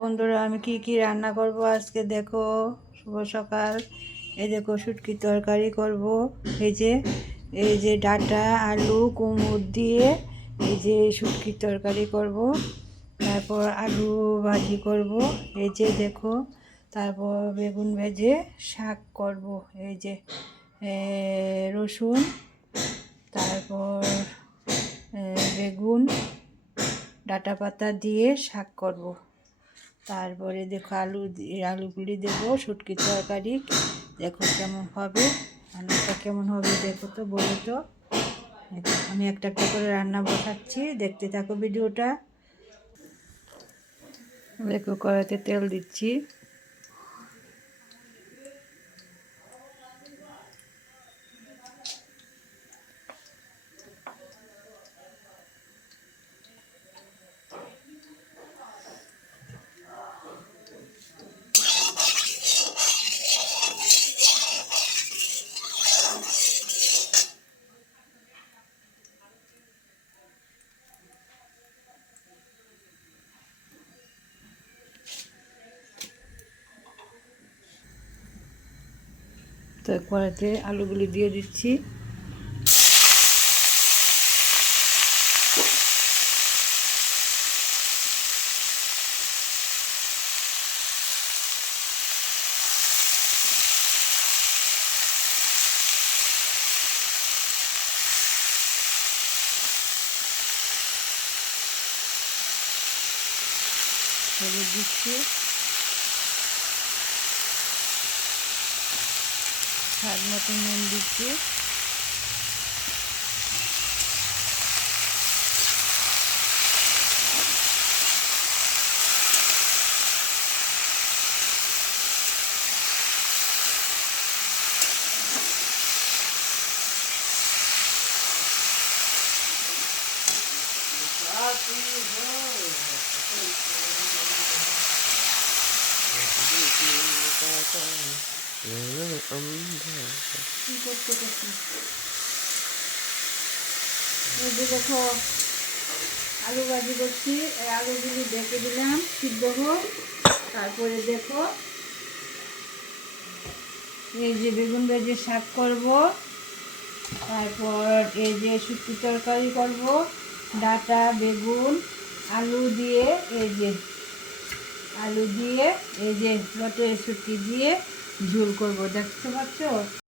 বন্ধুরা আমি কি রান্না করব আজকে দেখো। শুভ সকাল। এই দেখো শুটকির তরকারি করব। এই যে ডাঁটা আলু কুমড় দিয়ে এই যে শুটকির তরকারি করব। তারপর আলু ভাজি করব। এই যে দেখো, তারপর বেগুন ভেজে শাক করব। এই যে রসুন, তারপর বেগুন ডাঁটা পাতা দিয়ে শাক করব। তারপরে দেখো আলুগুলি দেবো শুটকির তরকারি। দেখো কেমন হবে, রান্নাটা কেমন হবে দেখো তো, বলো তো। আমি একটা একটা করে রান্না বসাচ্ছি, দেখতে থাকো ভিডিওটা। দেখো কড়াইতে তেল দিচ্ছি। তো কড়াইতে আলুগুলি দিয়ে দিচ্ছি। হলুদ দিচ্ছি, স্বাদ মতো নুন দিচ্ছি। দেখো আলু ভাজি করছি, আলুগুলি ঢেকে দিলাম সিদ্ধ হোক। তারপরে দেখো এই যে বেগুন ভেজে শাক করব। তারপর এই যে শুটকি তরকারি করব, ডাঁটা বেগুন আলু দিয়ে এই যে লটে শুটকি দিয়ে ঝোল করব, দেখতে পাচ্ছ।